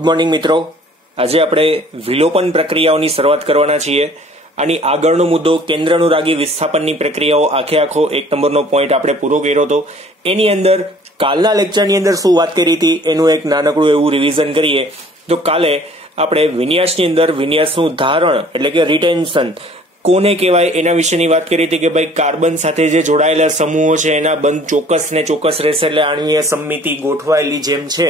Good morning મિત્રો. આજે આપણે વિલોપન પ્રક્રિયાઓની શરૂઆત કરવાના છીએ. આની આગળનો મુદ્દો કેન્દ્રાનુરાગી વિસ્થાપનની પ્રક્રિયાઓ આખો 1 નંબરનો પોઈન્ટ આપણે પૂરો કર્યો હતો. એની અંદર કાલના લેક્ચરની અંદર શું વાત કરી હતી એનું એક નાનકડું એવું રિવિઝન કરીએ તો કાલે આપણે વિન્યાસની અંદર વિન્યાસનું ધારણ એટલે કે રિટેન્શન કોને કહેવાય એના વિશેની વાત કરી હતી કે ભાઈ કાર્બન સાથે જે જોડાયેલા સમૂહો છે એના બંધ ચોક્કસ ને ચોક્કસ રહેશે, એટલે આણ્વીય સમમિતિ ગોઠવાયેલી જેમ છે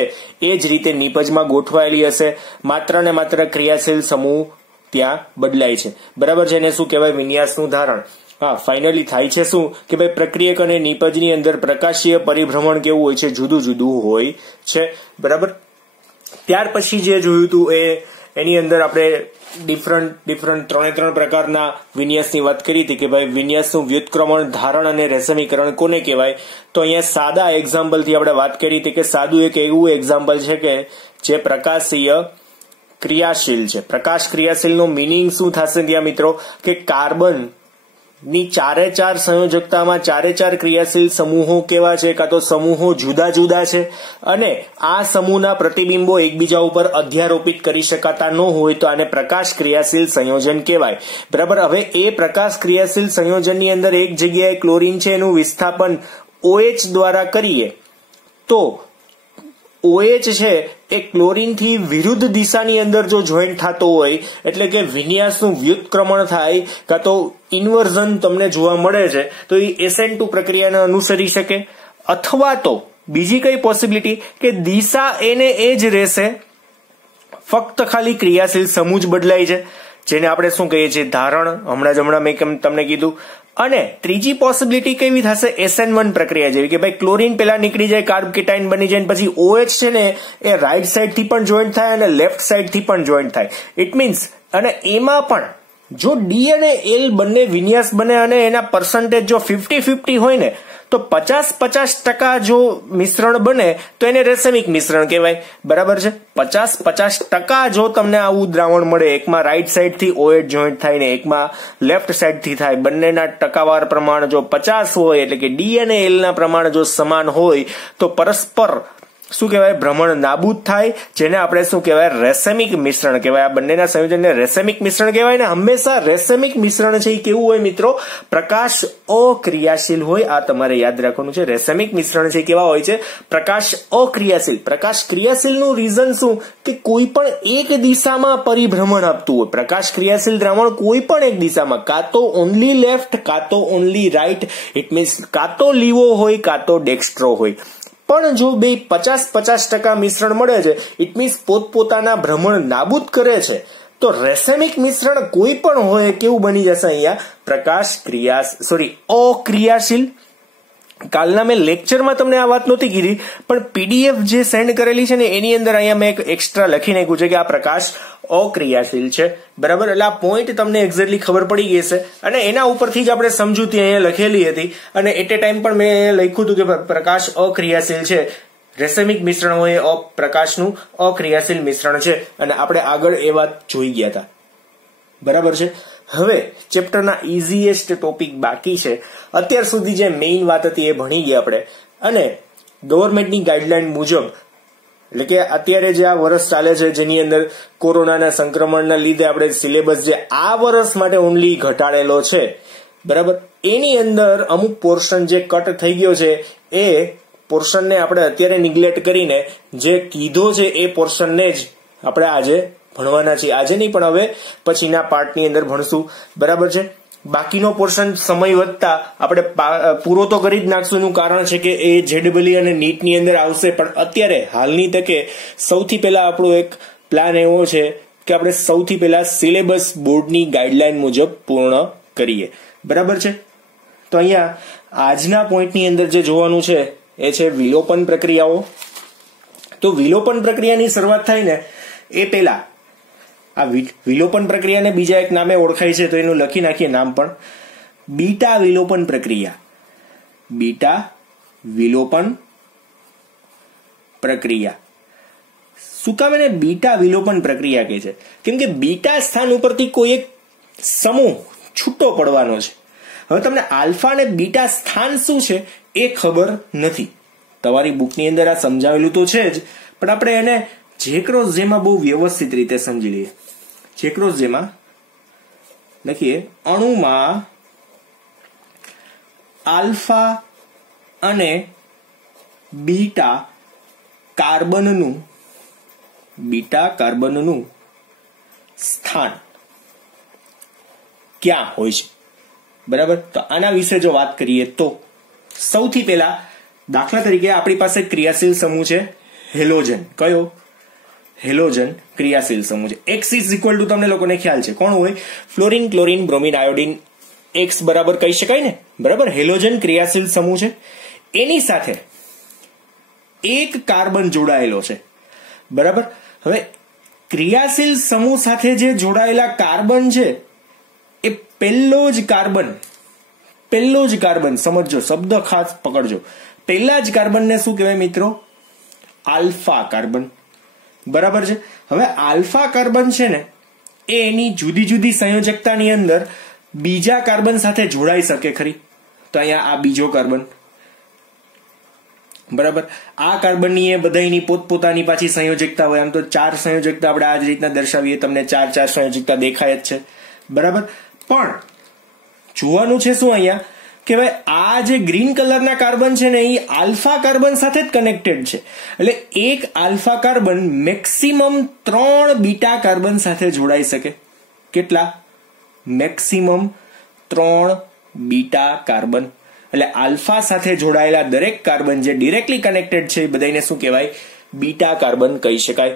એ જ રીતે નિપજમાં ગોઠવાયેલી હશે. માત્ર ને માત્ર ક્રિયાશીલ સમૂહ ત્યાં બદલાય છે. બરાબર છે. એને શું કહેવાય? વિન્યાસનું ધારણ. હા, ફાઇનલી થાય છે શું કે ભાઈ પ્રક્રિયક અને નિપજની અંદર પ્રકાશીય પરિભ્રમણ કેવું હોય છે? જુદું જુદું હોય છે. બરાબર. ત્યાર પછી જે જોયું હતું એની અંદર આપણે ડિફરન્ટ ત્રણ પ્રકારના વિન્યાસની વાત કરી હતી કે ભાઈ વિન્યાસનું વ્યુત્ક્રમણ, ધારણ અને રેશમીકરણ કોને કહેવાય? તો અહીંયા સાદા એક્ઝામ્પલથી આપણે વાત કરી હતી કે સાદું એક એવું એક્ઝામ્પલ છે કે જે પ્રકાશીય ક્રિયાશીલ છે. પ્રકાશ ક્રિયાશીલનો મિનિંગ શું થશે ત્યાં મિત્રો? કે કાર્બન ની 4 સંયોજકતામાં 4 ક્રિયાશીલ સમૂહો કેવા છે, કાં તો સમૂહો જુદા જુદા છે અને આ સમૂહના પ્રતિબિંબો એકબીજા ઉપર અધ્યારોપિત કરી શકાતા ન હોય તો આને પ્રકાશ ક્રિયાશીલ સંયોજન કહેવાય. બરાબર. હવે એ પ્રકાશ ક્રિયાશીલ સંયોજનની અંદર એક જગ્યાએ ક્લોરીન છે એનું વિસ્થાપન OH દ્વારા કરીએ તો OH છે એ ક્લોરીન થી વિરુદ્ધ દિશાની અંદર જો જોઈન્ટ થતો હોય એટલે કે વિન્યાસનું વ્યુત્ક્રમણ થાય કાં તો ઇન્વર્ઝન તમને જોવા મળે છે તો એ SN2 પ્રક્રિયાને અનુસરી શકે, અથવા તો બીજી કઈ પોસિબિલિટી કે દિશા એને એ જ રહેશે, ફક્ત ખાલી ક્રિયાશીલ સમૂહ જ બદલાય છે જેને આપણે શું કહીએ છીએ? ધારણ. હમણાં મેં તમને કીધું. અને ત્રીજી પોસિબિલિટી કેવી થશે? SN1 પ્રક્રિયા જેવી કે ભાઈ ક્લોરીન પેલા નીકળી જાય, કાર્બ કેટાઇન બની જાય, પછી OH છે ને એ રાઈટ સાઈડ થી પણ જોઈન્ટ થાય અને લેફ્ટ સાઈડ થી પણ જોઈન્ટ થાય. ઇટ મીન્સ અને એમાં પણ જો D અને L બંને વિન્યાસ બને અને એના પર્સન્ટેજ જો 50-50 હોય ને તો 50-50% જો મિશ્રણ બને તો એને રેશમિક મિશ્રણ કહેવાય. બરાબર છે. 50-50% જો તમને આવું દ્રાવણ મળે, એકમાં રાઈટ સાઈડ થી OH જોઈન્ટ થાય ને એકમાં લેફ્ટ સાઈડ થી થાય, બંનેના ટકાવાર પ્રમાણ જો 50 હોય એટલે કે D અને L ના પ્રમાણ જો સમાન હોય તો પરસ્પર શું કહેવાય? ભ્રમણ નાબૂદ થાય, જેને આપણે શું કહેવાય? રેશમિક મિશ્રણ કહેવાય. આ બંનેના સંયોજનને રેશમિક મિશ્રણ કહેવાય. ને હંમેશા રેશમિક મિશ્રણ છે એ કેવું હોય મિત્રો? પ્રકાશ અક્રિયાશીલ હોય. આ તમારે યાદ રાખવાનું છે. રેશમિક મિશ્રણ છે કેવા હોય છે? પ્રકાશ અક્રિયાશીલ. પ્રકાશ ક્રિયાશીલનું રીઝન શું? કે કોઈ પણ એક દિશામાં પરિભ્રમણ આપતું હોય. પ્રકાશ ક્રિયાશીલ દ્રાવણ કોઈ પણ એક દિશામાં, કાં તો ઓનલી લેફ્ટ કાં તો ઓનલી રાઈટ, ઇટ મીન્સ કાં તો લીવો હોય કાં તો ડેક્સ્ટ્રો હોય. પણ જો બે 50-50% મિશ્રણ મળે છે, ઇટ મીન્સ પોતપોતાના ભ્રમણ નાબૂદ કરે છે, તો રેશમિક મિશ્રણ કોઈ પણ હોય કેવું બની જશે? અહીંયા પ્રકાશ અક્રિયાશીલ. કાલના મેં લેક્ચરમાં તમને આ વાત નહોતી કીધી પણ PDF જે સેન્ડ કરેલી છે ને એની અંદર અહીંયા મેં એક એક્સ્ટ્રા લખી નાખ્યું છે કે આ પ્રકાશ અક્રિયાશીલ છે. બરાબર. એટલે આ પોઈન્ટ તમને એક્ઝેક્ટલી ખબર પડી ગઈ છે અને એના ઉપરથી જ આપણે સમજૂતી અહીંયા લખેલી હતી અને એટ એ ટાઈમ પણ મેં લખ્યું હતું કે પ્રકાશ અક્રિયાશીલ છે. રેશમિક મિશ્રણ હોય પ્રકાશનું અક્રિયાશીલ મિશ્રણ છે અને આપણે આગળ એ વાત જોઈ ગયા હતા. બરાબર છે. હવે ચેપ્ટરના ઇઝીએસ્ટ ટોપિક બાકી છે. અત્યાર સુધી જે મેઇન વાત હતી એ ભણી ગયા આપણે અને ગવર્મેન્ટની ગાઈડલાઈન મુજબ એટલે કે અત્યારે જે આ વર્ષ ચાલે છે જેની અંદર કોરોનાના સંક્રમણના લીધે આપણે સિલેબસ જે આ વર્ષ માટે ઓનલી ઘટાડેલો છે, બરાબર, એની અંદર અમુક પોર્શન જે કટ થઈ ગયો છે એ પોર્શનને આપણે અત્યારે નિગ્લેક્ટ કરીને જે કીધો છે એ પોર્શનને જ આપણે આજે ભણવાના છીએ. આજે નહીં પણ હવે પછીના પાર્ટની અંદર ભણશું. બરાબર છે. બાકીનો પોર્શન સમય વધતા આપણે પૂરો તો કરી જ નાખશું. એનું કારણ છે કે એ JEE અને નીટની અંદર આવશે, પણ અત્યારે હાલની તકે સૌથી પહેલા આપણો એક પ્લાન એવો છે કે આપણે સૌથી પહેલા સિલેબસ બોર્ડની ગાઈડલાઈન મુજબ પૂર્ણ કરીએ. બરાબર છે. તો અહીંયા આજના પોઈન્ટની અંદર જે જોવાનું છે એ છે વિલોપન પ્રક્રિયાઓ. તો વિલોપન પ્રક્રિયાની શરૂઆત થાય ને એ પહેલા આ વિલોપન પ્રક્રિયાને બીજા એક નામે ઓળખાય છે તો એનું લખી નાખીએ નામ પણ. બીટા વિલોપન પ્રક્રિયા. બીટા વિલોપન પ્રક્રિયા. શું કામ એને બીટા વિલોપન પ્રક્રિયા કહે છે? કેમ કે બીટા સ્થાન ઉપરથી કોઈ એક સમૂહ છૂટો પડવાનો છે. હવે તમને આલ્ફા અને બીટા સ્થાન શું છે એ ખબર નથી. તમારી બુકની અંદર આ સમજાવેલું તો છે જ, પણ આપણે એને જેક્રોસ જેમાં બહુ વ્યવસ્થિત રીતે સમજી લઈએ. જેક્રોસ જેમાં લખીએ અણુમાં આલ્ફા અને બીટા કાર્બનનું સ્થાન ક્યાં હોય છે, બરાબર. તો આના વિશે જો વાત કરીએ તો સૌથી પહેલા દાખલા તરીકે આપણી પાસે ક્રિયાશીલ સમૂહ છે હેલોજન. કયો? હેલોજન ક્રિયાશીલ સમૂહ છે. X ઇઝ ઇક્વલ ટુ તમને લોકોને ખ્યાલ છે કોણ હોય? Fluorine, chlorine, bromine, iodine. X બરાબર કહી શકાય ને, બરાબર. હેલોજન ક્રિયાશીલ સમૂહ છે. એની સાથે એક કાર્બન જોડાયેલો છે, બરાબર. હવે ક્રિયાશીલ સમૂહ સાથે જે જોડાયેલા કાર્બન છે એ પહેલો જ કાર્બન સમજજો, શબ્દ ખાસ પકડજો. પહેલા જ કાર્બનને શું કહેવાય મિત્રો? આલ્ફા કાર્બન, બરાબર છે. હવે આલ્ફા કાર્બન છે ને એ એની જુદી જુદી સંયોજકતાની અંદર બીજા કાર્બન સાથે જોડાઈ શકે ખરી? તો અહીંયા આ બીજો કાર્બન, બરાબર. આ કાર્બનની એ બધાની પોતપોતાની પાછી સંયોજકતા હોય. આમ તો 4 સંયોજકતા આપણે આ જ રીતના દર્શાવીએ, તમને 4 સંયોજકતા દેખાય જ છે, બરાબર. પણ જોવાનું છે શું અહીંયા કે ભાઈ આ જે ગ્રીન કલરના કાર્બન છે ને એ આલ્ફા કાર્બન સાથે જ કનેક્ટેડ છે. એટલે એક alpha carbon maximum 3 beta carbon સાથે જોડાઈ શકે. કેટલા? Maximum 3 beta carbon. એટલે આલ્ફા સાથે જોડાયેલા દરેક કાર્બન જે ડિરેક્ટલી કનેક્ટેડ છે એ બધાને શું કહેવાય? બીટા કાર્બન કહી શકાય.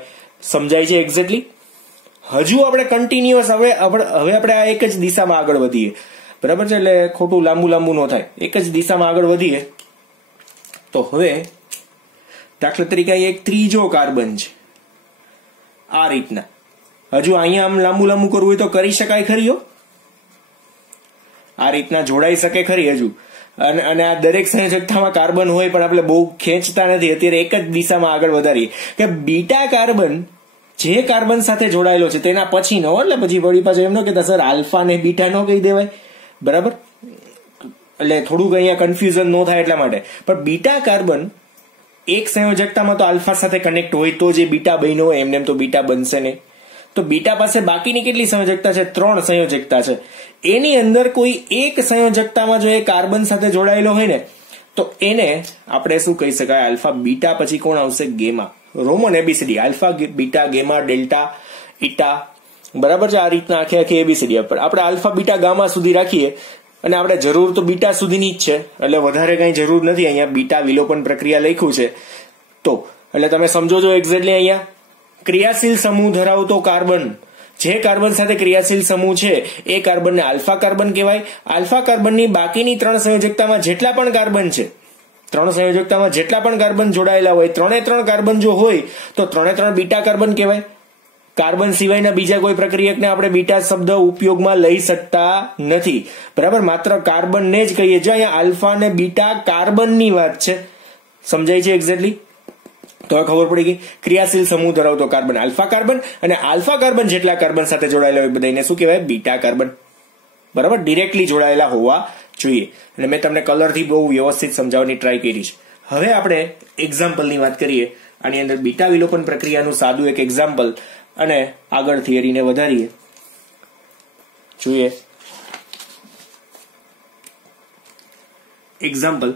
સમજાય છે એક્ઝેક્ટલી? હજુ આપણે કન્ટિન્યુઅસ હવે આપણે આ એક જ દિશામાં આગળ વધીએ, બરાબર છે. એટલે ખોટું લાંબુ ન થાય, એક જ દિશામાં આગળ વધીએ. તો હવે દાખલા તરીકે એક ત્રીજો કાર્બન છે આ રીતના. હજુ અહીંયા આમ લાંબુ કરવું હોય તો કરી શકાય ખરી હો, આ રીતના જોડાઈ શકે ખરી હજુ. અને આ દરેક સંયોજકતામાં કાર્બન હોય પણ આપણે બહુ ખેંચતા નથી. અત્યારે એક જ દિશામાં આગળ વધારીએ કે બીટા કાર્બન જે કાર્બન સાથે જોડાયેલો છે તેના પછી નો, એટલે પછી વળી પાછું એમ ન કહેતા સર આલ્ફા ને બીટા નો કહી દેવાય, બરાબર. એટલે થોડુંક અહીંયા કન્ફ્યુઝન ન થાય એટલા માટે. પણ બીટા કાર્બન એક સંયોજકતામાં તો આલ્ફા સાથે કનેક્ટ હોય તો જે બીટા બન્યો હોય, એમને તો બીટા બનશે નહીં. તો બીટા પાસે બાકીની કેટલી સંયોજકતા છે? 3 સંયોજકતા છે. એની અંદર કોઈ એક સંયોજકતામાં જો એ કાર્બન સાથે જોડાયેલો હોય ને તો એને આપણે શું કહી શકાય? આલ્ફા બીટા પછી કોણ આવશે? Gamma. Roman A B C D alpha beta gamma delta eta, બરાબર છે. આ રીતના આખી એબીસીડી આપણે આલ્ફા બીટા ગામા સુધી રાખીએ અને આપણે જરૂર તો બીટા સુધીની જ છે, એટલે વધારે કઈ જરૂર નથી. અહીંયા બીટા વિલોપન પ્રક્રિયા લખ્યું છે તો એટલે તમે સમજો છો એક્ઝેક્ટલી. અહીંયા ક્રિયાશીલ સમૂહ ધરાવતો કાર્બન, જે કાર્બન સાથે ક્રિયાશીલ સમૂહ છે એ કાર્બનને આલ્ફા કાર્બન કહેવાય. આલ્ફા કાર્બનની બાકીની 3 સંયોજકતામાં જેટલા પણ કાર્બન છે, 3 સંયોજકતામાં જેટલા પણ કાર્બન જોડાયેલા હોય, 3 કાર્બન જો હોય તો 3 બીટા કાર્બન કહેવાય. કાર્બન સિવાયના બીજા કોઈ પ્રક્રિયકને આપણે બીટા શબ્દ ઉપયોગમાં લઈ શકતા નથી, બરાબર. માત્ર કાર્બનને જ કહીએ. જો અહીંયા આલ્ફા અને બીટા કાર્બનની વાત છે, સમજાય છે એક્ઝેક્ટલી? તો ખબર પડી ગઈ. ક્રિયાશીલ સમૂહ ધરાવતો કાર્બન આલ્ફા કાર્બન, અને આલ્ફા કાર્બન જેટલા કાર્બન સાથે જોડાયેલા હોય બધાને શું કહેવાય? બીટા કાર્બન, બરાબર. ડિરેક્ટલી જોડાયેલા હોવા જોઈએ. અને મેં તમને કલરથી બહુ વ્યવસ્થિત સમજાવવાની ટ્રાય કરી છે. હવે આપણે એક્ઝામ્પલની વાત કરીએ. આની અંદર બીટા વિલોપન પ્રક્રિયાનું સાદું એક એક્ઝામ્પલ અને આગળ થિયરીને વધારીએ. જોઈએ એક્ઝામ્પલ.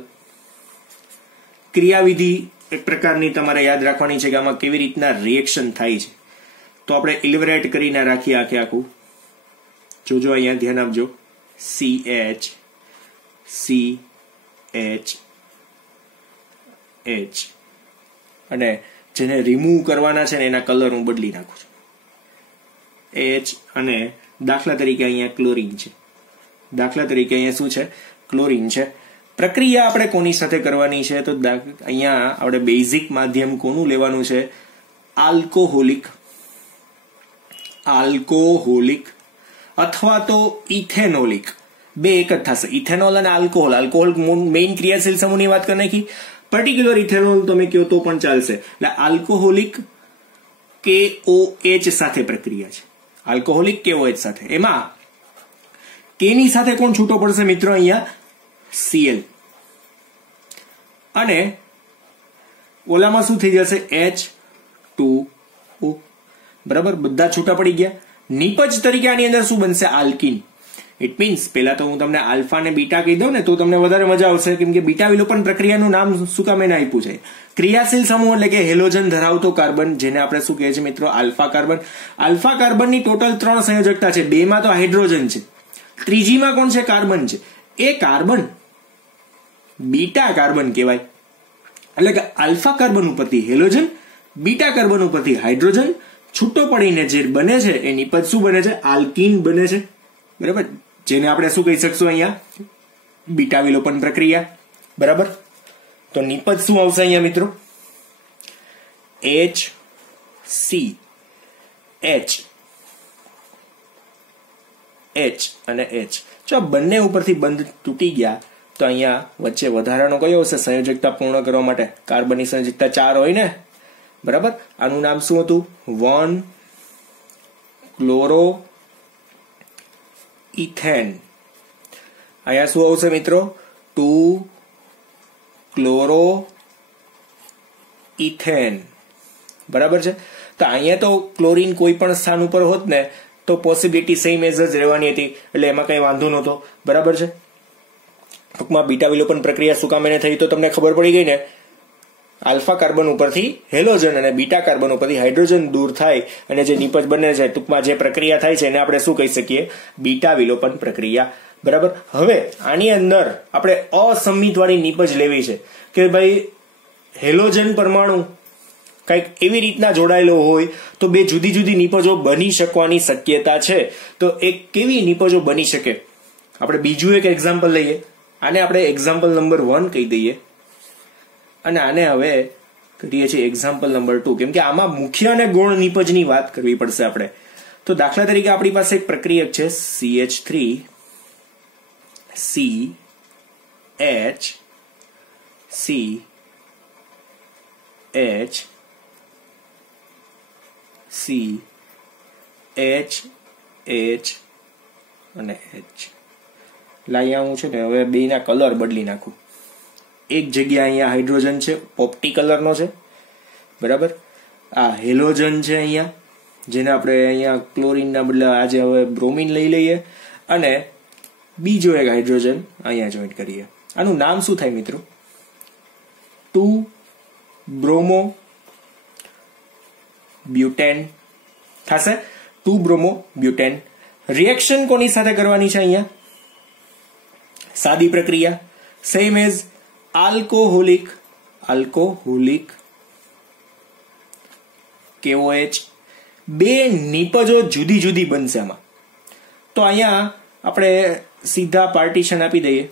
ક્રિયાવિધિ એક પ્રકારની તમારે યાદ રાખવાની છે કે આમાં કેવી રીતના રિએક્શન થાય છે. તો આપણે ઇલિબરેટ કરીને રાખીએ આખું. જોજો અહીંયા ધ્યાન આપજો. CH અને જેને રિમૂવ કરવાના છે ને એના કલર હું બદલી નાખું છું. H અને દાખલા તરીકે અહીંયા ક્લોરીન છે. દાખલા તરીકે અહીંયા શું છે? ક્લોરીન છે. પ્રક્રિયા આપણે કોની સાથે કરવાની છે? તો અહીંયા આપણે બેઝિક માધ્યમ કોનું લેવાનું છે? આલ્કોહોલિક અથવા તો ઇથેનોલિક. બે એક જ થશે. ઇથેનોલ અને આલ્કોહોલ મેઇન ક્રિયાશીલ સમૂહની વાત કરી નાખી. પર્ટિક્યુલર ઇથેનોલ તમે કહો તો પણ ચાલશે. એટલે આલ્કોહોલિક KOH સાથે પ્રક્રિયા છે. આલ્કોહોલિક KOH સાથે. એમાં કેની સાથે કોણ છૂટો પડશે મિત્રો? અહીંયા Cl. અને ઓલામાં શું થઈ જશે? H2O. O. બરાબર, બધા છૂટા પડી ગયા. નિપજ તરીકે આની અંદર શું બનશે? આલ્કીન. ઇટ મીન્સ પેલા તો હું તમને આલ્ફા ને બીટા કહી દઉં ને તો તમને વધારે મજા આવશે, કેમ કે બીટા વિલોપન પ્રક્રિયાનું નામ શું કામ એને આપ્યું છે? ક્રિયાશીલ સમૂહ એટલે કે હેલોજન ધરાવતો કાર્બન, જેને આપણે શું કહીએ છીએ મિત્રો? Alpha carbon. આલ્ફા કાર્બનની ટોટલ 3 સંયોજકતા છે. 2 માં તો હાઇડ્રોજન છે, ત્રીજીમાં કોણ છે? કાર્બન છે. એ કાર્બન બીટા કાર્બન કહેવાય. એટલે કે આલ્ફા કાર્બન ઉપરથી હેલોજન, બીટા કાર્બન ઉપરથી હાઇડ્રોજન છૂટો પડીને જે બને છે એ નિપજ શું બને છે? આલ્કીન બને છે. બરાબર, જેને આપણે શું કહી શકશું અહીંયા? બીટા વિલોપન પ્રક્રિયા. બરાબર, તો નિપજ શું આવશે અહીંયા મિત્રો? HCH, H અને H. જો આ બંને ઉપરથી બંધ તૂટી ગયા તો અહીંયા વચ્ચે વધારાનો કયો હશે સંયોજકતા પૂર્ણ કરવા માટે? કાર્બનની સંયોજકતા 4 હોય ને. બરાબર, આનું નામ શું હતું? 1 ક્લોરો ઇથેન. અહીંયા શું આવશે મિત્રો? 2 ક્લોરો ઇથેન. બરાબર છે. તો અહીંયા તો ક્લોરીન કોઈ પણ સ્થાન ઉપર હોત ને તો પોસિબિલિટી સેમ એઝ જ રહેવાની હતી, એટલે એમાં કઈ વાંધો નહોતો. બરાબર છે. ટૂંકમાં બીટા વિલોપન પ્રક્રિયા શું કામ એને થઈ તો તમને ખબર પડી ગઈ ને. આલ્ફા કાર્બન ઉપરથી હેલોજન અને બીટા કાર્બન ઉપરથી હાઇડ્રોજન દૂર થાય અને જે નિપજ બને છે, ટૂંકમાં જે પ્રક્રિયા થાય છે એને આપણે શું કહી શકીએ? બીટા વિલોપન પ્રક્રિયા. બરાબર, હવે આની અંદર આપણે અસંમિત વાળી નિપજ લેવી છે કે ભાઈ હેલોજન પરમાણુ કંઈક એવી રીતના જોડાયેલો હોય તો બે જુદી જુદી નિપજો બની શકવાની શક્યતા છે. તો એક કેવી નિપજો બની શકે? આપણે બીજું એક એક્ઝામ્પલ લઈએ. આને આપણે એક્ઝામ્પલ નંબર 1 કહી દઈએ અને આને હવે કરીએ છીએ એક્ઝામ્પલ નંબર 2, કેમ કે આમાં મુખ્ય અને ગૌણ નિપજની વાત કરવી પડશે આપણે. તો દાખલા તરીકે આપણી પાસે એક પ્રક્રિયક છે CH3 CH CH CH H અને H. લાયા હું છે ને હવે બેના કલર બદલી નાખું. એક જગ્યા અહીંયા હાઇડ્રોજન છે, પોપટી કલરનો છે. બરાબર, આ હેલોજન છે અહીંયા, જેને આપણે અહીંયા ક્લોરીનના બદલે આજે હવે બ્રોમિન લઈ લઈએ અને બીજો એક હાઇડ્રોજન અહીંયા જોઈન્ટ કરીએ. આનું નામ શું થાય મિત્રો? 2 બ્રોમો બ્યુટેન થશે. 2 બ્રોમો બ્યુટેન. રિએક્શન કોની સાથે કરવાની છે અહીંયા? સાદી પ્રક્રિયા, સેમ એઝ આલ્કોહોલિક KOH. બે નિપજો જુદી જુદી બનશે આમાં. તો અહીંયા આપણે સીધા પાર્ટીશન આપી દઈએ.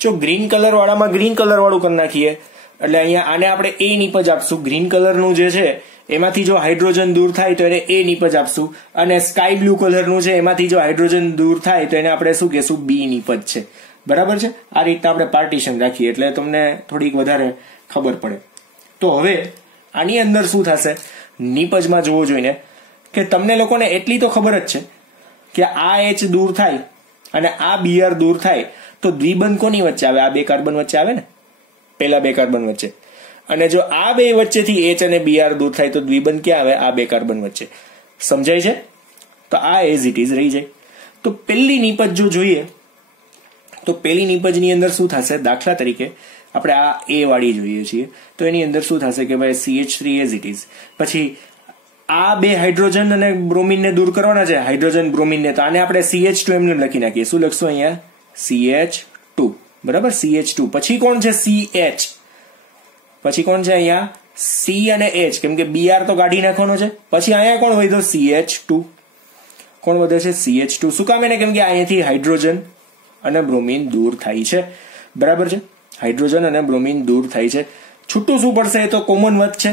જો ગ્રીન કલર વાળામાં ગ્રીન કલર વાળું કરી નાખીએ એટલે અહીંયા આને આપણે એ નિપજ આપશું. ગ્રીન કલરનું જે છે એમાંથી જો હાઇડ્રોજન દૂર થાય તો એને એ નિપજ આપશું, અને સ્કાય બ્લુ કલરનું છે એમાંથી જો હાઇડ્રોજન દૂર થાય તો એને આપણે શું કહેશું? બી નિપજ છે. બરાબર છે. આ રીતના આપણે પાર્ટીશન રાખીએ એટલે તમને થોડીક વધારે ખબર પડે. તો હવે આની અંદર શું થશે? નિપજમાં જોવો જોઈને કે તમને લોકોને એટલી તો ખબર જ છે કે આ H દૂર થાય અને આ Br દૂર થાય તો દ્વિબંધ કોની વચ્ચે આવે? આ બે કાર્બન વચ્ચે આવે ને, પેલા બે કાર્બન વચ્ચે. અને જો આ બે વચ્ચેથી H અને Br દૂર થાય તો દ્વિબંધ ક્યાં આવે? આ બે કાર્બન વચ્ચે. સમજાય છે? તો આ એઝ ઇટ ઇઝ રહી જાય. તો પહેલી નિપજ જો જોઈએ તો પહેલી નિપજની અંદર શું થશે? દાખલા તરીકે આપણે આ A વાળી જોઈએ છીએ તો એની અંદર શું થશે કે ભાઈ CH3 એઝ ઇટ ઇઝ. પછી આ બે હાઇડ્રોજન અને બ્રોમિનને દૂર કરવાના છે, હાઇડ્રોજન બ્રોમિનને, તો આને આપણે CH2 એમને લખી નાખીએ. શું લખશું અહીંયા? CH2. બરાબર, CH2. પછી કોણ છે? CH. પછી કોણ છે અહીંયા? C અને H, કેમ કે Br તો કાઢી નાખવાનો છે. પછી અહીંયા કોણ વધ્યો? CH2. કોણ વધે છે? CH2. શું કામ એને? કેમ કે અહીંયાથી હાઇડ્રોજન અને બ્રોમિન દૂર થાય છે. બરાબર છે, હાઇડ્રોજન અને બ્રોમિન દૂર થાય છે. છૂટું શું પડશે? એ તો કોમન વધ છે.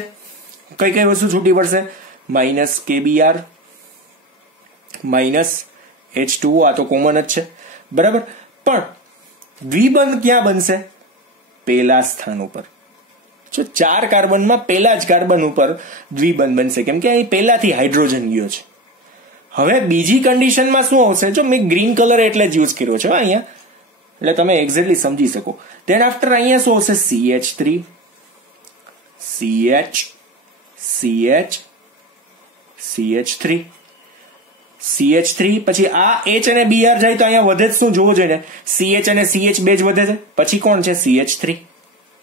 કઈ કઈ વસ્તુ છૂટી પડશે? -KBr -H2O. આ તો કોમન જ છે. બરાબર, પણ દ્વિબંધ ક્યાં બનશે? પહેલા સ્થાન ઉપર. જો 4 કાર્બનમાં પહેલા જ કાર્બન ઉપર દ્વિબંધ બનશે, કેમ કે અહીં પહેલાથી હાઇડ્રોજન ગયો છે. હવે બીજી કન્ડિશનમાં શું આવશે? જો મેં ગ્રીન કલર એટલે જ યુઝ કર્યો છે અહીંયા, એટલે તમે એક્ઝેક્ટલી સમજી શકો. ધેન આફ્ટર અહીંયા શું આવશે? CH3 CH CH3 પછી આ H અને Br જાય તો અહીંયા વધે જ શું જોવો જોઈએ ને, CH અને CH બે જ વધે છે, પછી કોણ છે CH3,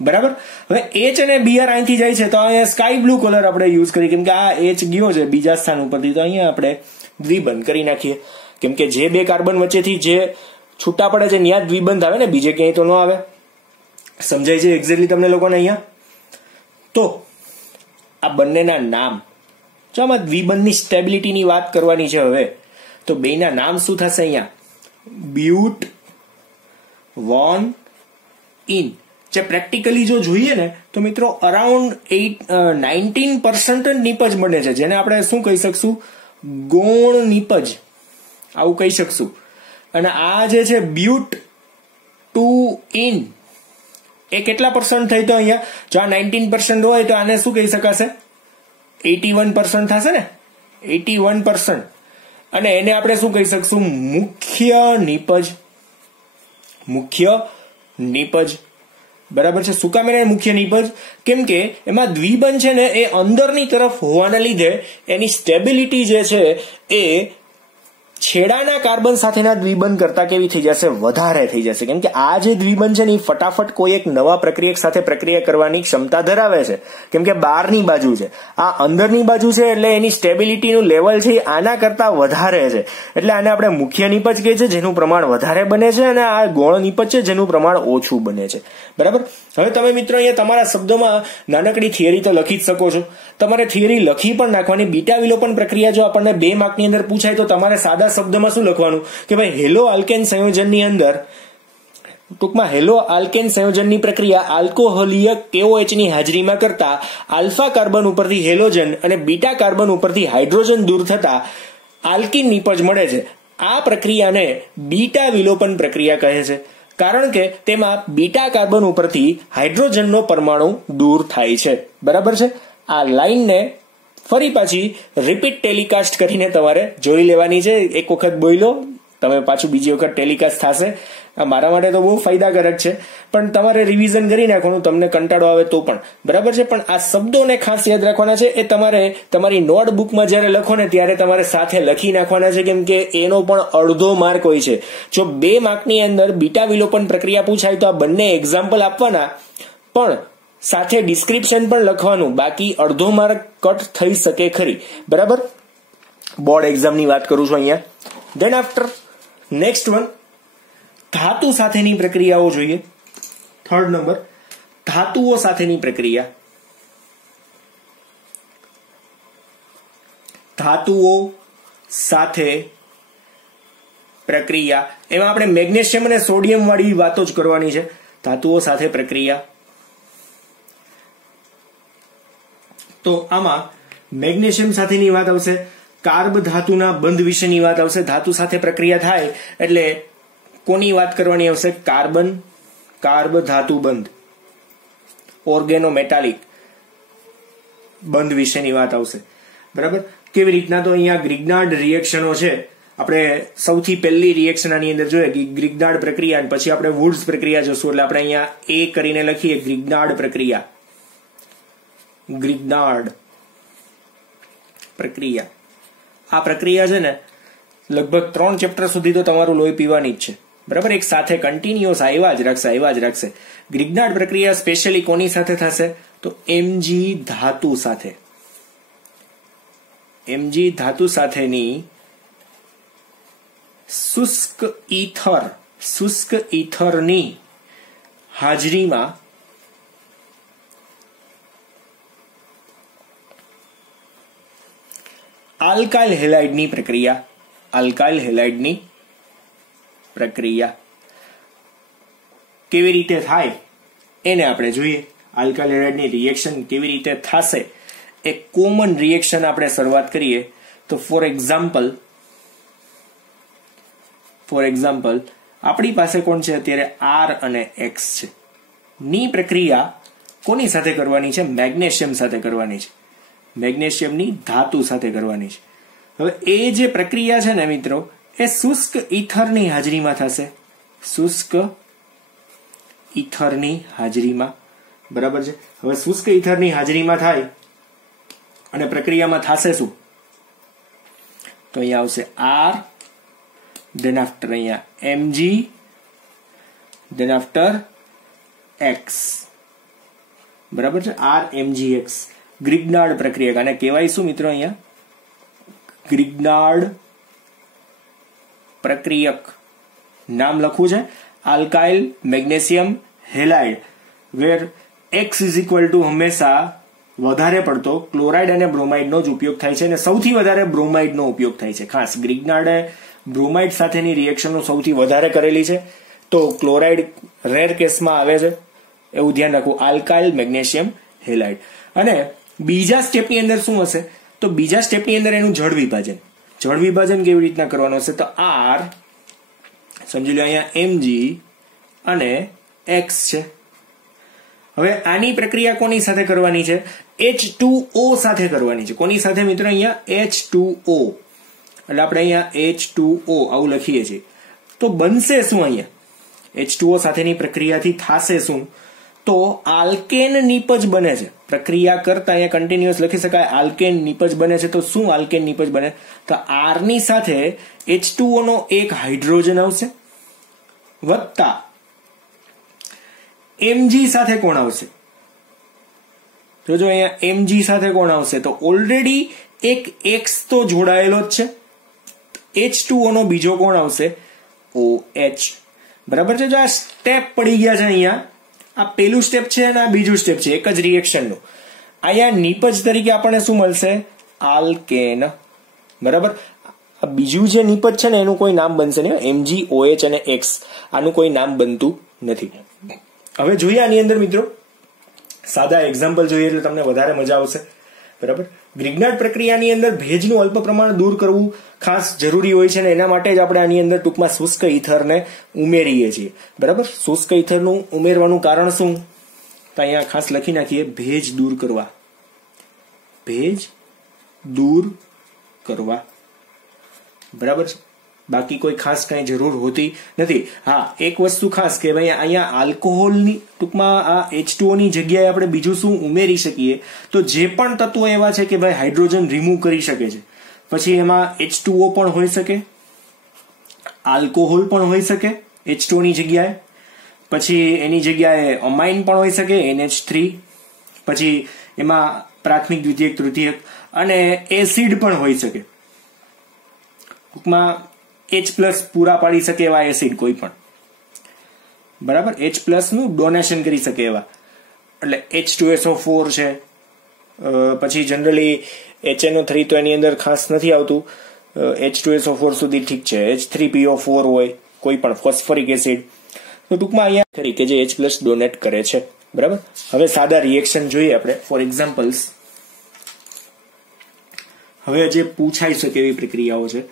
બરાબર. હવે H અને Br અહીંથી જાય છે તો અહીંયા સ્કાય બ્લુ કલર આપણે યુઝ કરી, કેમ કે આ H ગયો છે બીજા સ્થાન ઉપરથી, તો અહીંયા આપણે દ્વિબંધ કરી નાખીએ, કેમ કે જે બે કાર્બન વચ્ચેથી જે છૂટા પડે છે ત્યાં દ્વિબંધ આવે ને, બીજે ક્યાંય તો ન આવે. સમજાય છે એક્ઝેક્ટલી તમને લોકોને અહીંયા? તો આ બંનેના નામ, જો આમાં દ્વિબંધની સ્ટેબિલિટીની વાત કરવાની છે હવે, તો બેના નામ શું થશે અહીંયા? બ્યુટ 1 ઇન. જે પ્રેક્ટિકલી જો જોઈએ ને તો મિત્રો અરાઉન્ડ 19% નીપજ બને છે, જેને આપણે શું કહી શકશું? ગૌણ નીપજ, આવું કહી શકશું. અને આ જે છે બ્યુટ 2 ઇન, એ કેટલા પર્સન્ટ થઈ? તો અહીંયા જો આ 19% હોય તો આને શું કહી શકાશે? 81% થશે ને, 81%. અને એને આપણે શું કહી શકશું? મુખ્ય નીપજ. બરાબર છે. શું કામ એને મુખ્ય નીપજ? કેમ કે એમાં દ્વિબંધ છે ને એ અંદરની તરફ હોવાના લીધે એની સ્ટેબિલિટી જે છે એ છેડાના કાર્બન સાથેના દ્વિબંધ કરતા કેવી થઈ જશે? વધારે થઈ જશે. કેમ કે આ જે દ્વિબંધ છે ને એ ફટાફટ કોઈ એક નવા પ્રક્રિયક સાથે પ્રક્રિયા કરવાની ક્ષમતા ધરાવે છે, કેમ કે બહારની બાજુ છે, આ અંદરની બાજુ છે, એટલે એની સ્ટેબિલિટીનું લેવલ છે આના કરતા વધારે છે. એટલે આને આપણે મુખ્ય નીપજ કહે છે, જેનું પ્રમાણ વધારે બને છે, અને આ ગૌણ નીપજ છે જેનું પ્રમાણ ઓછું બને છે. બરાબર. હવે તમે મિત્રો અહીંયા તમારા શબ્દોમાં નાનકડી થિયરી તો લખી જ શકો છો, તમારે થિયરી લખી પણ નાખવાની. બીટા વિલોપન પ્રક્રિયા જો આપણને 2 માર્કની અંદર પૂછાય તો તમારે સાદા શબ્દમાં શું લખવાનું કે ભાઈ હેલો આલ્કેન સંયોજનની અંદર, ટૂંકમાં હેલો આલ્કેન સંયોજનની પ્રક્રિયા આલ્કોહોલીય KOH ની હાજરીમાં કરતા આલ્ફા કાર્બન ઉપરથી હેલોજન અને બીટા કાર્બન ઉપરથી હાઇડ્રોજન દૂર થતા આલ્કીન નીપજ મળે છે. આ પ્રક્રિયાને બીટા વિલોપન પ્રક્રિયા કહે છે, કારણ કે તેમાં બીટા કાર્બન ઉપરથી હાઇડ્રોજનનો પરમાણુ દૂર થાય છે. બરાબર છે. આ લાઈનને ફરી પાછી રિપીટ ટેલિકાસ્ટ કરીને તમારે જોઈ લેવાની છે. એક વખત બોલો, તમે પાછું બીજી વખત ટેલિકાસ્ટ થશે. આ મારા માટે તો બહુ ફાયદાકારક છે, પણ તમારે રિવિઝન કરી નાખવાનું, તમને કંટાળો આવે તો પણ. બરાબર છે. પણ આ શબ્દોને ખાસ યાદ રાખવાના છે. એ તમારે તમારી નોટબુકમાં જયારે લખો ને ત્યારે તમારે સાથે લખી નાખવાના છે, કેમ કે એનો પણ અડધો માર્ક હોય છે. જો 2 માર્કની અંદર બીટા વિલોપન પ્રક્રિયા પૂછાય તો આ બંને એક્ઝામ્પલ આપવાના, પણ સાથે ડિસ્ક્રિપ્શન પણ લખવાનું, બાકી અડધો માર્ક કટ થઈ શકે ખરી. બરાબર. બોર્ડ એક્ઝામની વાત કરું છું અહીંયા. ધેન આફ્ટર નેક્સ્ટ વન, ધાતુ સાથેની પ્રક્રિયાઓ જોઈએ. 3rd નંબર, ધાતુઓ સાથેની પ્રક્રિયા. ધાતુઓ સાથે પ્રક્રિયા, એમાં આપણે મેગ્નેશિયમ અને સોડિયમ વાળી વાતો જ કરવાની છે. ધાતુઓ સાથે પ્રક્રિયા, તો આમાં મેગ્નેશિયમ સાથેની વાત આવશે, કાર્બ ધાતુના બંધ વિશેની વાત આવશે. ધાતુ સાથે પ્રક્રિયા થાય એટલે કોની વાત કરવાની આવશે? કાર્બ ધાતુ બંધ, ઓર્ગેનોમેટાલિક બંધ વિશેની વાત આવશે. બરાબર. કેવી રીતના? તો અહીંયા ગ્રિગ્નાર્ડ રિએક્શનો છે. આપણે સૌથી પહેલી રિએક્શન આની અંદર જોઈએ કે ગ્રિગ્નાર્ડ પ્રક્રિયા, અને પછી આપણે વુડ્સ પ્રક્રિયા જોશું. એટલે આપણે અહીંયા એ કરીને લખીએ ગ્રિગ્નાર્ડ પ્રક્રિયા. ગ્રિગ્નાર્ડ પ્રક્રિયા, આ પ્રક્રિયા છે ને લગભગ 3 ચેપ્ટર સુધી તો તમારું લોહી પીવાની જ છે. બરાબર. એક સાથે કન્ટિન્યુઅસ આવ્યા જ રાખશે. ગ્રિગ્નાર્ડ પ્રક્રિયા સ્પેશિયલી કોની સાથે થશે? તો Mg ધાતુ સાથે. Mg ધાતુ સાથેની શુષ્ક ઈથરની હાજરીમાં આલ્કાઇલ હેલાઇડની પ્રક્રિયા કેવી રીતે થાય એને આપણે જોઈએ. આલ્કાઇલ હેલાઇડની રિએક્શન કેવી રીતે થશે? એક કોમન રિએક્શન આપણે શરૂઆત કરીએ તો ફોર એક્ઝામ્પલ આપણી પાસે કોણ છે અત્યારે? R અને X છે. ની પ્રક્રિયા કોની સાથે કરવાની છે? મેગ્નેશિયમ સાથે કરવાની છે. મેગ્નેશિયમની ધાતુ સાથે કરવાની છે. હવે એ જે પ્રક્રિયા છે ને મિત્રો, એ શુષ્ક ઈથરની હાજરીમાં થશે. શુષ્ક ઈથરની હાજરીમાં. બરાબર છે. હવે શુષ્ક ઈથરની હાજરીમાં થાય અને પ્રક્રિયામાં થશે શું? તો અહીંયા આવશે R, then after અહીંયા Mg, then after X. બરાબર છે, RMGX. ગ્રિગ્નાર્ડ પ્રક્રિયક. આને કહેવાય શું મિત્રો? અહીંયા ગ્રિગ્નાર્ડ પ્રક્રિયક નામ લખવું છે. Alkyl magnesium halide where X is equal to હંમેશા વધારે પડતો ક્લોરાઇડ અને બ્રોમાઇડનો જ ઉપયોગ થાય છે અને સૌથી વધારે બ્રોમાઇડનો ઉપયોગ થાય છે. ખાસ ગ્રિગ્નાર્ડે બ્રોમાઇડ સાથેની રિએક્શનો સૌથી વધારે કરેલી છે, તો ક્લોરાઇડ રેર કેસમાં આવે છે, એવું ધ્યાન રાખવું. Alkyl magnesium halide. અને બીજા સ્ટેપની અંદર શું હશે? તો બીજા સ્ટેપની અંદર એનું જળ વિભાજન. જળ વિભાજન કેવી રીતના કરવાનું હશે? તો R સમજી લો અહીંયા Mg અને X છે. હવે આની પ્રક્રિયા કોની સાથે કરવાની છે? H2O સાથે કરવાની છે. કોની સાથે મિત્રો? અહીંયા H2O. એટલે આપણે અહીંયા H2O આવું લખીએ છીએ. તો બનશે શું? અહીંયા H2O સાથેની પ્રક્રિયાથી થશે શું? તો આલ્કેન નિપજ બને છે. પ્રક્રિયા કરતા અહીંયા કન્ટિન્યુઅસ લખી શકાય આલ્કેન નિપજ બને છે. તો શું આલ્કેન નિપજ બને? તો R ની સાથે H2O નો એક હાઇડ્રોજન આવશે, વત્તા Mg સાથે કોણ આવશે? જોજો અહીંયા Mg સાથે કોણ આવશે? તો ઓલરેડી એક X તો જોડાયેલો જ છે. H2O નો બીજો કોણ આવશે? OH. બરાબર છે. જો આ સ્ટેપ પડી ગયા છે અહીંયા, આ પેલું સ્ટેપ છે અને આ બીજું સ્ટેપ છે એક જ રિએક્શનનું. અહીંયા નિપજ તરીકે આપણને શું મળશે? આલ્કેન. બરાબર. આ બીજું જે નિપજ છે ને એનું કોઈ નામ બનશે નહીં. Mg, OH અને X આનું કોઈ નામ બનતું નથી. હવે જોઈએ આની અંદર મિત્રો સાદા એક્ઝામ્પલ જોઈએ એટલે તમને વધારે મજા આવશે. બરાબર. ગ્રિગ્નાર્ડ પ્રક્રિયાની અંદર ભેજનું અલ્પ પ્રમાણ દૂર કરવું ખાસ જરૂરી હોય છે, અને એના માટે જ આપણે આની અંદર ટૂંકમાં શુષ્ક ઇથરને ઉમેરીએ છીએ. બરાબર. શુષ્ક ઇથરનું ઉમેરવાનું કારણ શું? તો અહીંયા ખાસ લખી નાખીએ, ભેજ દૂર કરવા. ભેજ દૂર કરવા. બરાબર છે. બાકી કોઈ ખાસ કઈ જરૂર હોતી નથી. હા, એક વસ્તુ ખાસ કે ભાઈ અહીંયા આલ્કોહોલની ટૂંકમાં આ H2O ની જગ્યાએ આપણે બીજું શું ઉમેરી શકીએ? તો જે પણ તત્વો એવા છે કે ભાઈ હાઇડ્રોજન રિમૂવ કરી શકે છે, પછી એમાં H2O પણ હોઈ શકે, આલ્કોહોલ પણ હોઈ શકે H2O ની જગ્યાએ, પછી એની જગ્યાએ અમાઇન પણ હોઈ શકે NH3, પછી એમાં પ્રાથમિક, દ્વિતીયક, તૃતીયક અને એસિડ પણ હોઈ શકે. ટૂંકમાં H+ પૂરા પાડી શકે એવા એસિડ કોઈ પણ. બરાબર. H+ નું ડોનેશન કરી શકે એવા. એટલે H2SO4 છે, પછી જનરલી HNO3 તો એની અંદર ખાસ નથી આવતું, H2SO4 સુધી ઠીક છે. H3PO4 હોય કોઈ પણ ફોસ્ફરિક એસિડ. તો ટૂંકમાં અહીંયા તરીકે જે H+ ડોનેટ કરે છે. બરાબર. હવે સાદા રિએક્શન જોઈએ આપણે ફોર એક્ઝામ્પલ્સ. હવે જે પૂછાઈ શકે એવી પ્રક્રિયાઓ છે.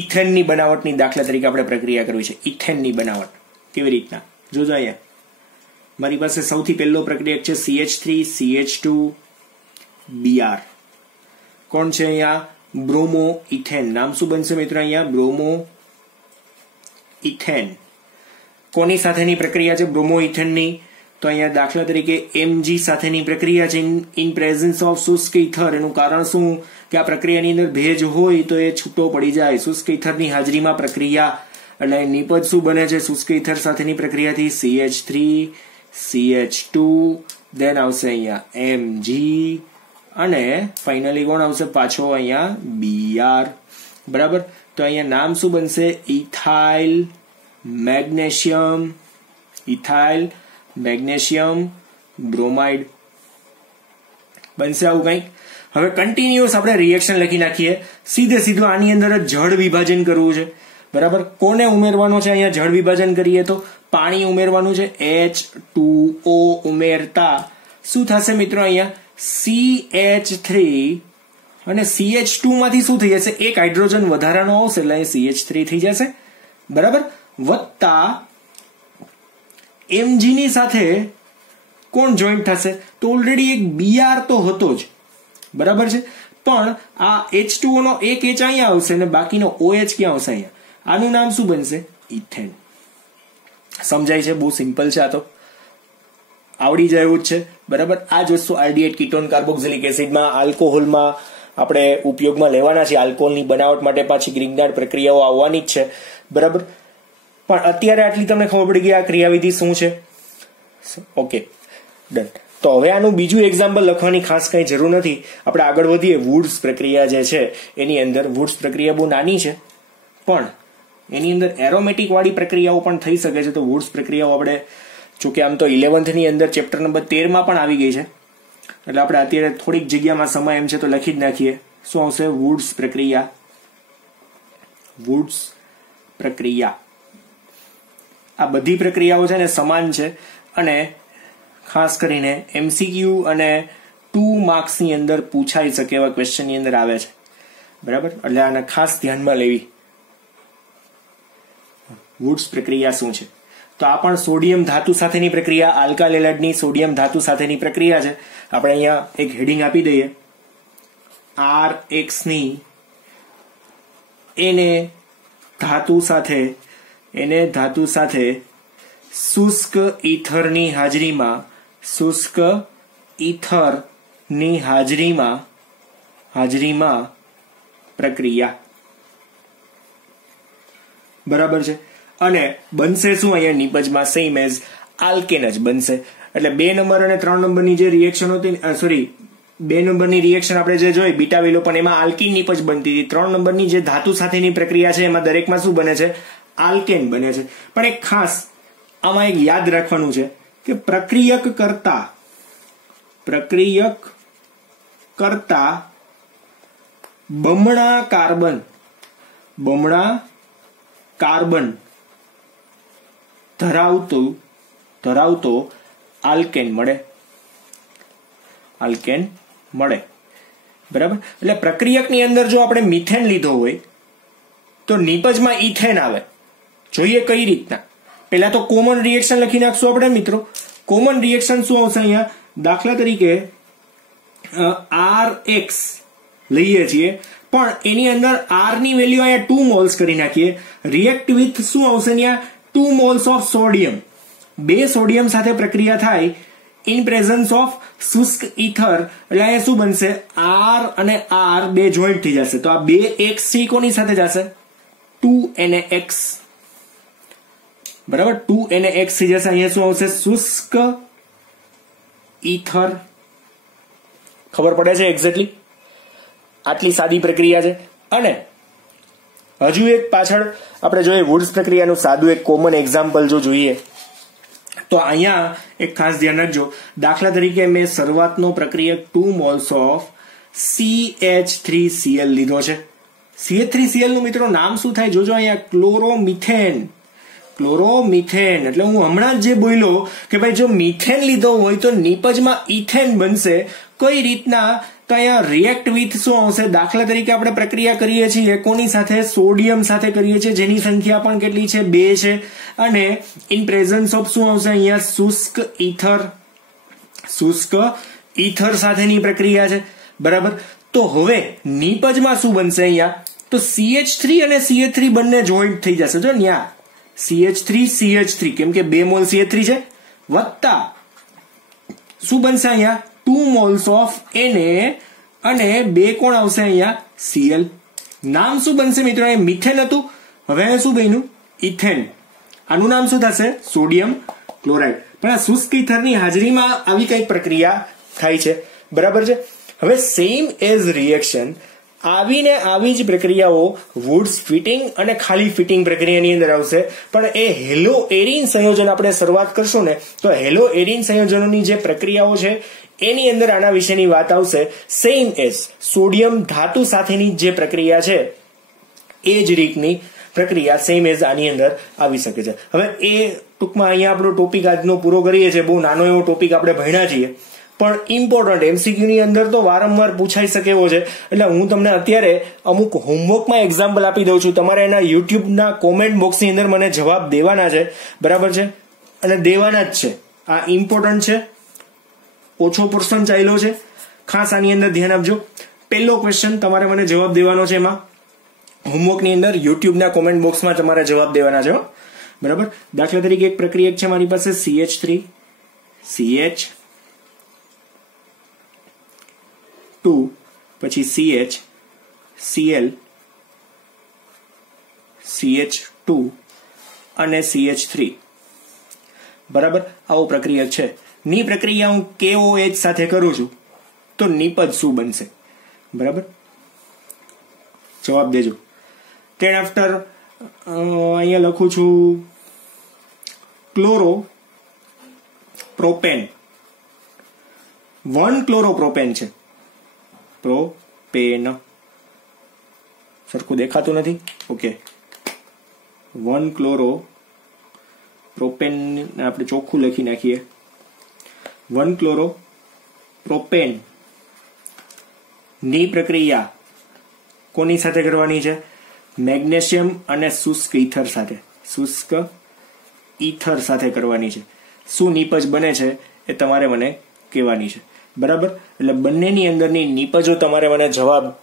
ઇથેનની બનાવટની દાખલા તરીકે આપણે પ્રક્રિયા કરવી છે. ઇથેનની બનાવટ કેવી રીતના? જોજો અહીંયા મારી પાસે સૌથી પહેલો પ્રક્રિયક છે CH3 CH2 Br. કોણ છે અહીંયા? Bromo ethane. નામ શું બનશે મિત્રો? અહીંયા બ્રોમો ઇથેન. કોની સાથેની પ્રક્રિયા છે બ્રોમો ઇથેનની? તો અહીંયા દાખલા તરીકે Mg સાથેની પ્રક્રિયા છે ઇન પ્રેઝન્સ ઓફ શુષ્ક ઇથર. એનું કારણ શું? કે આ પ્રક્રિયાની અંદર ભેજ હોય તો એ છૂટો પડી જાય. શુષ્ક ઇથરની હાજરીમાં પ્રક્રિયા, એટલે નિપજ શું બને છે શુષ્ક ઇથર સાથેની પ્રક્રિયાથી? CH3 CH2, દેન આવશે અહીંયા Mg અને ફાઇનલી કોણ આવશે પાછો? અહીંયા Br. બરાબર. તો અહીંયા નામ શું બનશે? Ethyl magnesium. Ethyl magnesium bromide બનશે આવું કંઈક. હવે કન્ટિન્યુઅસ આપણે રિએક્શન લખી નાખીએ. સીધે સીધું આની અંદર જ જળ વિભાજન કરવું છે. બરાબર. કોને ઉમેરવાનો છે? અહીંયા જળ વિભાજન કરીએ તો પાણી ઉમેરવાનું છે. H2O ઉમેરતા શું થશે મિત્રો? અહીંયા CH3 અને CH2 માંથી શું થઈ જશે? એક હાઇડ્રોજન વધારાનો આવશે એટલે અહીં CH3 થઈ જશે. બરાબર. વત્તા Mg ની સાથે કોણ જોઈન્ટ થશે? તો ઓલરેડી એક Br તો હતો જ. બરાબર છે. પણ આ H2O નો એક H અહીંયા આવશે અને બાકીનો OH ક્યાં આવશે? અહીંયા. આનું નામ શું બનશે? ઇથેન. સમજાય છે? બહુ સિમ્પલ છે આ તો. આવડી જાય એવું જ છે, બરાબર. આ જ વસ્તુ આલ્ડીહાઇડ કીટોન કાર્બોક્સિલિક એસિડમાં, આલ્કોહોલમાં આપણે ઉપયોગમાં લેવાના છે. આલ્કોહોલની બનાવટ માટે પાછી ગ્રિગ્નાર્ડ પ્રક્રિયાઓ આવવાની જ છે, બરાબર. પણ અત્યારે આટલી તમને ખબર પડી ગઈ આ ક્રિયાવિધિ શું છે. Okay, done. તો હવે આનું બીજું એક્ઝામ્પલ લખવાની ખાસ કઈ જરૂર નથી. આપણે આગળ વધીએ. વુડ્સ પ્રક્રિયા જે છે એની અંદર વુડ્સ પ્રક્રિયા બહુ નાની છે, પણ એની અંદર એરોમેટિક વાળી પ્રક્રિયાઓ પણ થઈ શકે છે. તો વુડ્સ પ્રક્રિયાઓ આપણે જોકે આમ તો 11th ની અંદર ચેપ્ટર નંબર 13 માં પણ આવી ગઈ છે, એટલે આપણે અત્યારે થોડીક જગ્યામાં સમય એમ છે તો લખી જ નાખીએ. શું આવશે? વુડ્સ પ્રક્રિયા. વુડ્સ પ્રક્રિયા. આ બધી પ્રક્રિયાઓ છે ને સમાન છે, અને ખાસ કરીને MCQ અને 2 માર્ક્સની અંદર પૂછાઈ શકે એવા ક્વેશ્ચનની અંદર આવે છે, બરાબર. એટલે આને ખાસ ધ્યાનમાં લેવી. વુડ્સ પ્રક્રિયા શું છે? તો આ પણ સોડિયમ ધાતુ સાથેની પ્રક્રિયા, આલ્કાઇલ હેલાઇડની સોડિયમ ધાતુ સાથેની પ્રક્રિયા છે. આપણે અહીંયા એક હેડિંગ આપી દઈએ, RX ની એને ધાતુ સાથે શુષ્ક ઈથરની હાજરીમાં પ્રક્રિયા, બરાબર છે. અને બનશે શું? અહીંયા નિપજમાં સેમ એઝ આલ્કેન જ બનશે. એટલે 2 નંબર અને 3 નંબરની જે રિએક્શન હતી, 2 નંબરની રિએક્શન આપણે જે જોઈ બીટા વિલોપન, એમાં આલ્કીન નિપજ બનતી હતી. 3 નંબરની જે ધાતુ સાથેની પ્રક્રિયા છે એમાં દરેકમાં શું બને છે? આલ્કેન બને છે. પણ એક ખાસ આમાં એક યાદ રાખવાનું છે કે પ્રક્રિયક કરતા બમણા કાર્બન ધરાવતો આલ્કેન મળે, બરાબર. એટલે પ્રક્રિયકની અંદર જો આપણે મિથેન લીધો હોય તો નિપજમાં ઇથેન આવે. જોઈએ કઈ રીતના. પહેલા તો કોમન રિએક્શન લખી નાખશું આપણે મિત્રો. કોમન રિએક્શન શું આવશે અહીંયા? દાખલા તરીકે RX લઈએ છીએ, પણ એની અંદર R ની વેલ્યુ અહીંયા 2 મોલ્સ કરી નાખીએ. રિએક્ટ વિથ શું આવશે અહીંયા? 2 મોલ્સ ઓફ સોડિયમ. 2 સોડિયમ સાથે પ્રક્રિયા થાય ઇન પ્રેઝન્સ ઓફ શુષ્ક ઈથર, એટલે અહીંયા શું બનશે? R અને R 2 જોઈન્ટ થઈ જશે. તો આ 2X કોની સાથે જશે? 2NaX, બરાબર. 2NaX થઈ જશે. અહીંયા શું આવશે? શુષ્ક ઈથર. ખબર પડે છે એક્ઝેક્ટલી? આટલી સાદી પ્રક્રિયા છે. અને હજુ એક પાછળ આપણે જોઈએ વુડ્સ પ્રક્રિયાનું સાદું એક કોમન એક્ઝામ્પલ જો જોઈએ તો અહીંયા એક ખાસ ધ્યાન રાખજો. દાખલા તરીકે મેં શરૂઆતનો પ્રક્રિયક 2 મોલ્સ ઓફ CH3Cl લીધો છે. CH3Cl નું મિત્રો નામ શું થાય? જોજો અહીંયા, ક્લોરોમિથેન. એટલે હું હમણાં જ જે બોલ્યો કે ભાઈ જો મિથેન લીધો હોય તો નિપજમાં ઇથેન બનશે. કઈ રીતના? તો અહીંયા રિએક્ટ વિથ શું આવશે? દાખલા તરીકે આપણે પ્રક્રિયા કરીએ છીએ કોની સાથે? સોડિયમ સાથે કરીએ છીએ, જેની સંખ્યા પણ કેટલી છે? 2 છે. અને ઇન પ્રેઝન્સ ઓફ શું આવશે અહીંયા? શુષ્ક ઈથર સાથેની પ્રક્રિયા છે, બરાબર. તો હવે નિપજમાં શું બનશે અહીંયા? તો CH3 અને CH3 બંને જોઈન્ટ થઈ જશે. જો ન્યા CH3 કેમ કે 2 મોલ CH3 છે, વત્તા શું બનશે અહીંયા? 2 મોલ્સ ઓફ Na અને 2 કોણ આવશે અહીંયા? Cl. નામ શું બનશે મિત્રો? અહીં મિથેન હતું, હવે શું બન્યું? ઇથેન. આનું નામ શું થશે? Sodium chloride. પણ આ શુષ્ક ઈથરની હાજરીમાં આવી કઈ પ્રક્રિયા થાય છે, બરાબર છે. હવે સેમ એઝ રિએક્શન આવી જ પ્રક્રિયાઓ વુડ્સ ફિટિંગ અને ખાલી ફિટિંગ પ્રક્રિયાની અંદર આવશે. પણ એ હેલો એરિન સંયોજન આપણે શરૂઆત કરશું ને, તો હેલો એરિન સંયોજનોની જે પ્રક્રિયાઓ છે એની અંદર આના વિશેની વાત આવશે. સેમ એઝ સોડિયમ ધાતુ સાથેની જે પ્રક્રિયા છે એ જ રીતની પ્રક્રિયા સેમ એઝ આની અંદર આવી શકે છે. હવે એ ટૂંકમાં અહીંયા આપણો ટોપિક આજનો પૂરો કરીએ છીએ. બહુ નાનો એવો ટોપિક આપણે ભણ્યા છીએ, પણ ઇમ્પોર્ટન્ટ MCQ ની અંદર તો વારંવાર પૂછાઈ શકે એવો છે. એટલે હું તમને અત્યારે અમુક હોમવર્કમાં એક્ઝામ્પલ આપી દઉં છું. તમારે એના યુટ્યુબના કોમેન્ટ બોક્સની અંદર મને જવાબ દેવાના છે, બરાબર છે, અને દેવાના જ છે. આ ઇમ્પોર્ટન્ટ છે, ઓછો પોર્શન ચાલ્યો છે, ખાસ આની અંદર ધ્યાન આપજો. પહેલો ક્વેશ્ચન તમારે મને જવાબ દેવાનો છે. એમાં હોમવર્કની અંદર યુટ્યુબના કોમેન્ટ બોક્સમાં તમારે જવાબ દેવાના છે, બરાબર. દાખલા તરીકે એક પ્રક્રિયક છે મારી પાસે CH3 CH2 પછી CH Cl CH2 અને CH3 બરાબર આવો પ્રક્રિયા છે ની પ્રક્રિયા હું KOH સાથે કરું છું તો નિપજ શું બનશે બરાબર જવાબ દેજો then after અહીંયા લખું છું ક્લોરો પ્રોપેન 1 ક્લોરોપ્રોપેન છે પ્રોપેન સરખું દેખાતું નથી ઓકે 1 ક્લોરો પ્રોપેન આપણે ચોખ્ખું લખી નાખીએ 1 ક્લોરો પ્રોપેન ની પ્રક્રિયા કોની સાથે કરવાની છે મેગ્નેશિયમ અને શુષ્ક ઈથર સાથે કરવાની છે શું નિપજ બને છે એ તમારે મને કહેવાની છે બરાબર એટલે બંનેની અંદરની નિપજો તમારે મને જવાબ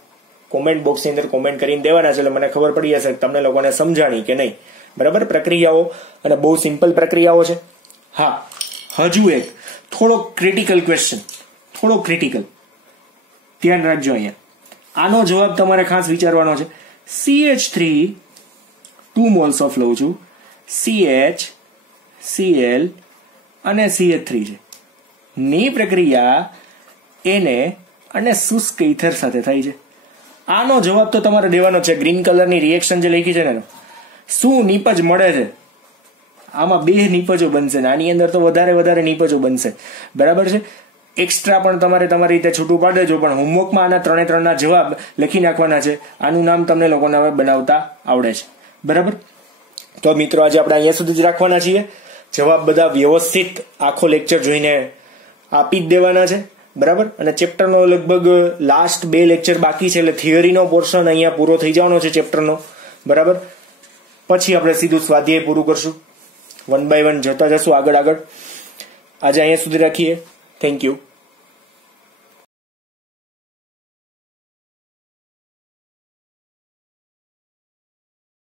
કોમેન્ટ બોક્સની અંદર કોમેન્ટ કરીને દેવાના છે એટલે મને ખબર પડી જશે કે તમને લોકોને સમજાણી કે નહીં બરાબર પ્રક્રિયાઓ અને બહુ સિમ્પલ પ્રક્રિયાઓ છે હા હજુ એક થોડો ક્રિટિકલ ક્વેશ્ચન ધ્યાન રાખજો અહીંયા આનો જવાબ તમારે ખાસ વિચારવાનો છે CH3 2 મોલ્સ ઓફ લઉં છું CH Cl અને CH3 છે ની પ્રક્રિયા એને અને શુષ્ક ઈથર સાથે થાય છે આનો જવાબ તો તમારે દેવાનો છે ગ્રીન કલરની રિએક્શન જે લખી છે ને શું નિપજ મળે છે આમાં 2 નિપજો બનશે ને આની અંદર તો વધારે નિપજો બનશે બરાબર છે એક્સ્ટ્રા પણ તમારે તમારી રીતે છૂટું પાડી દેજો પણ હોમવર્કમાં આના 3 ના જવાબ લખી નાખવાના છે આનું નામ તમને લોકોને હવે બનાવતા આવડે છે બરાબર તો મિત્રો આજે આપણે અહીંયા સુધી જ રાખવાના છીએ જવાબ બધા વ્યવસ્થિત આખો લેક્ચર જોઈને આપી જ દેવાના છે બરાબર અને ચેપ્ટરનો લગભગ લાસ્ટ 2 લેક્ચર બાકી છે એટલે થિયરીનો પોર્શન અહીંયા પૂરો થઈ જવાનો છે ચેપ્ટરનો બરાબર પછી આપણે સીધું સ્વાધ્યાય પૂરું કરશું 1 by 1 જતા જશું આગળ આજે અહીંયા સુધી રાખીએ થેન્ક યુ